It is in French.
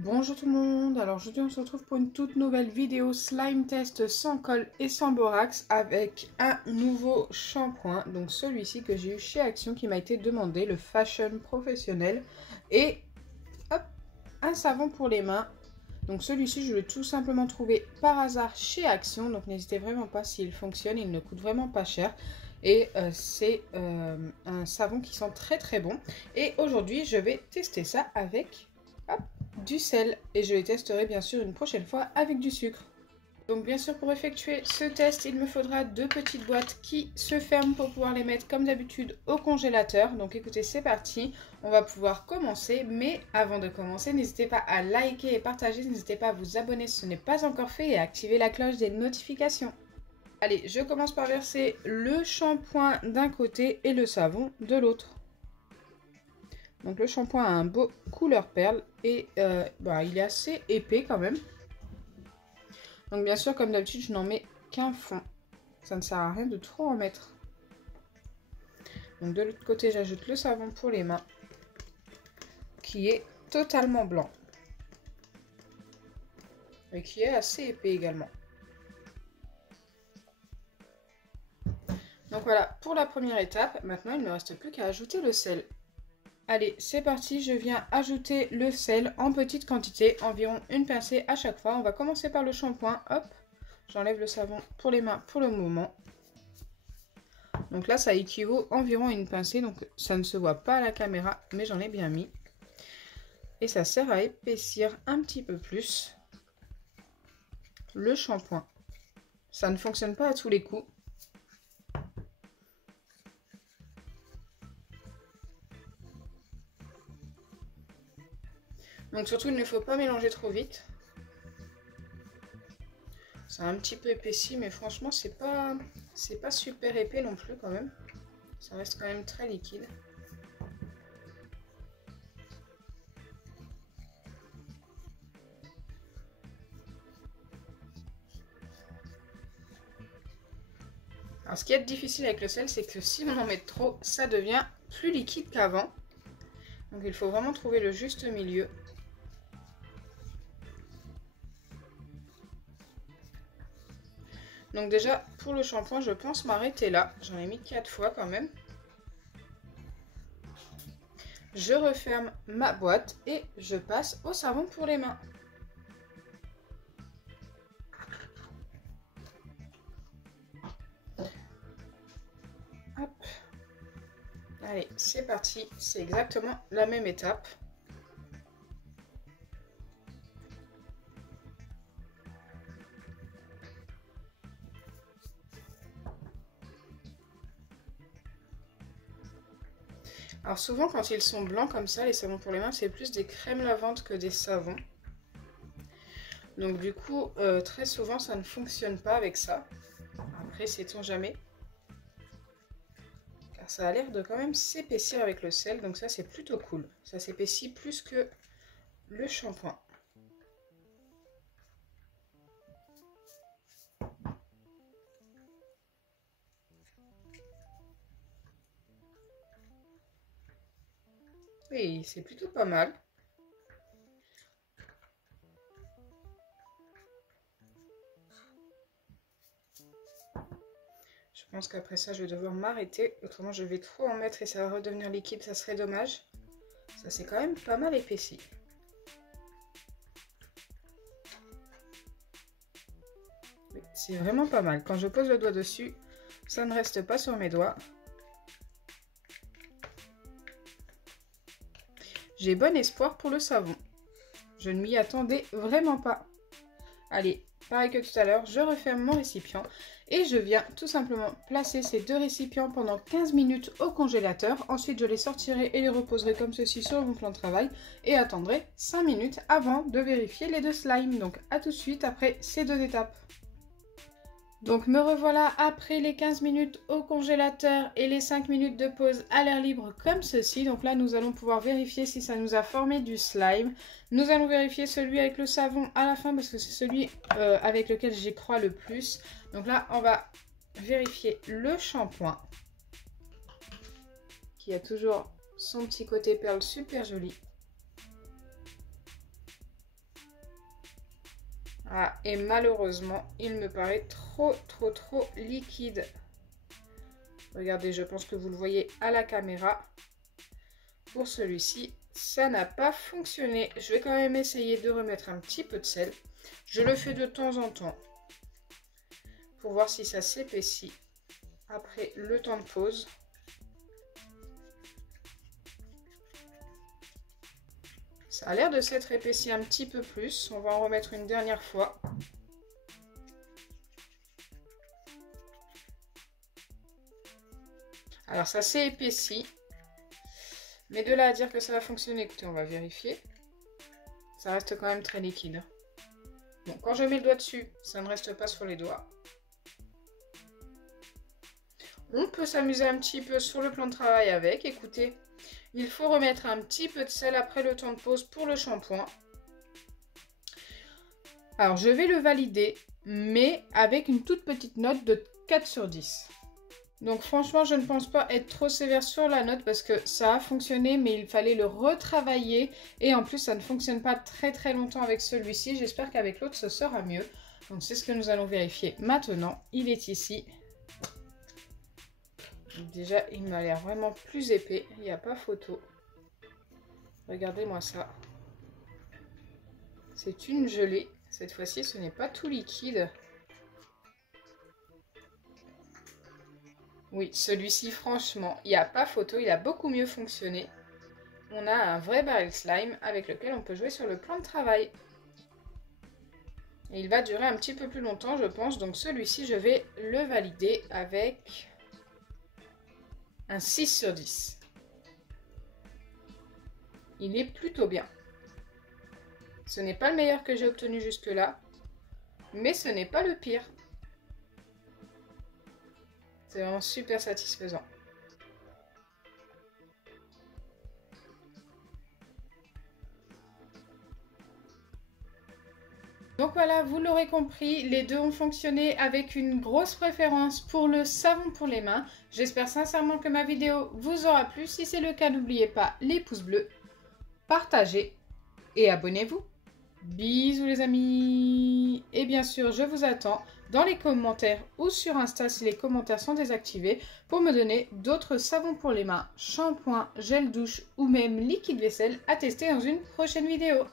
Bonjour tout le monde, alors aujourd'hui on se retrouve pour une toute nouvelle vidéo slime test sans colle et sans borax avec un nouveau shampoing, donc celui-ci que j'ai eu chez Action qui m'a été demandé, le Fashion Professionnel, et hop, un savon pour les mains. Donc celui-ci je l'ai tout simplement trouvé par hasard chez Action, donc n'hésitez vraiment pas s'il fonctionne, il ne coûte vraiment pas cher. Et c'est un savon qui sent très très bon. Et aujourd'hui je vais tester ça avec hop, du sel. Et je les testerai bien sûr une prochaine fois avec du sucre. Donc bien sûr pour effectuer ce test il me faudra deux petites boîtes qui se ferment pour pouvoir les mettre comme d'habitude au congélateur. Donc écoutez, c'est parti, on va pouvoir commencer. Mais avant de commencer, n'hésitez pas à liker et partager, n'hésitez pas à vous abonner si ce n'est pas encore fait et à activer la cloche des notifications. Allez, je commence par verser le shampoing d'un côté et le savon de l'autre. Donc le shampoing a un beau couleur perle et il est assez épais quand même. Donc bien sûr, comme d'habitude, je n'en mets qu'un fond. Ça ne sert à rien de trop en mettre. Donc de l'autre côté, j'ajoute le savon pour les mains qui est totalement blanc. Et qui est assez épais également. Donc voilà, pour la première étape, maintenant il ne me reste plus qu'à ajouter le sel. Allez, c'est parti, je viens ajouter le sel en petite quantité, environ une pincée à chaque fois. On va commencer par le shampoing, hop, j'enlève le savon pour les mains pour le moment. Donc là, ça équivaut environ à une pincée, donc ça ne se voit pas à la caméra, mais j'en ai bien mis. Et ça sert à épaissir un petit peu plus le shampoing. Ça ne fonctionne pas à tous les coups. Donc surtout, il ne faut pas mélanger trop vite. C'est un petit peu épaissi, mais franchement, c'est pas super épais non plus quand même. Ça reste quand même très liquide. Alors ce qui est difficile avec le sel, c'est que si on en met trop, ça devient plus liquide qu'avant. Donc il faut vraiment trouver le juste milieu. Donc déjà, pour le shampoing, je pense m'arrêter là. J'en ai mis 4 fois quand même. Je referme ma boîte et je passe au savon pour les mains. Hop. Allez, c'est parti. C'est exactement la même étape. Alors souvent quand ils sont blancs comme ça, les savons pour les mains, c'est plus des crèmes lavantes que des savons. Donc du coup, très souvent ça ne fonctionne pas avec ça. Après, sait-on jamais. Car ça a l'air de quand même s'épaissir avec le sel, donc ça c'est plutôt cool. Ça s'épaissit plus que le shampoing. Et c'est plutôt pas mal. Je pense qu'après ça, je vais devoir m'arrêter. Autrement, je vais trop en mettre et ça va redevenir liquide. Ça serait dommage. Ça, c'est quand même pas mal épaissi. Oui, c'est vraiment pas mal. Quand je pose le doigt dessus, ça ne reste pas sur mes doigts. J'ai bon espoir pour le savon. Je ne m'y attendais vraiment pas. Allez, pareil que tout à l'heure, je referme mon récipient et je viens tout simplement placer ces deux récipients pendant 15 minutes au congélateur. Ensuite, je les sortirai et les reposerai comme ceci sur mon plan de travail et attendrai 5 minutes avant de vérifier les deux slimes. Donc à tout de suite après ces deux étapes. Donc me revoilà après les 15 minutes au congélateur et les 5 minutes de pause à l'air libre comme ceci. Donc là nous allons pouvoir vérifier si ça nous a formé du slime. Nous allons vérifier celui avec le savon à la fin parce que c'est celui avec lequel j'y crois le plus. Donc là on va vérifier le shampoing qui a toujours son petit côté perle super joli. Ah, et malheureusement, il me paraît trop liquide. Regardez, je pense que vous le voyez à la caméra. Pour celui-ci, ça n'a pas fonctionné. Je vais quand même essayer de remettre un petit peu de sel. Je le fais de temps en temps pour voir si ça s'épaissit après le temps de pause. Ça a l'air de s'être épaissi un petit peu plus. On va en remettre une dernière fois. Alors ça s'est épaissi. Mais de là à dire que ça va fonctionner, écoutez, on va vérifier. Ça reste quand même très liquide. Bon, quand je mets le doigt dessus, ça ne reste pas sur les doigts. On peut s'amuser un petit peu sur le plan de travail avec. Écoutez, il faut remettre un petit peu de sel après le temps de pause pour le shampoing. Alors, je vais le valider, mais avec une toute petite note de 4 sur 10. Donc franchement, je ne pense pas être trop sévère sur la note parce que ça a fonctionné, mais il fallait le retravailler. Et en plus, ça ne fonctionne pas très longtemps avec celui-ci. J'espère qu'avec l'autre, ce sera mieux. Donc c'est ce que nous allons vérifier maintenant. Il est ici. Déjà, il m'a l'air vraiment plus épais. Il n'y a pas photo. Regardez-moi ça. C'est une gelée. Cette fois-ci, ce n'est pas tout liquide. Oui, celui-ci, franchement, il n'y a pas photo. Il a beaucoup mieux fonctionné. On a un vrai baril slime avec lequel on peut jouer sur le plan de travail. Et il va durer un petit peu plus longtemps, je pense. Donc celui-ci, je vais le valider avec un 6 sur 10. Il est plutôt bien. Ce n'est pas le meilleur que j'ai obtenu jusque-là, mais ce n'est pas le pire. C'est vraiment super satisfaisant. Donc voilà, vous l'aurez compris, les deux ont fonctionné avec une grosse préférence pour le savon pour les mains. J'espère sincèrement que ma vidéo vous aura plu. Si c'est le cas, n'oubliez pas les pouces bleus, partagez et abonnez-vous. Bisous les amis. Et bien sûr, je vous attends dans les commentaires ou sur Insta si les commentaires sont désactivés pour me donner d'autres savons pour les mains, shampoing, gel douche ou même liquide vaisselle à tester dans une prochaine vidéo.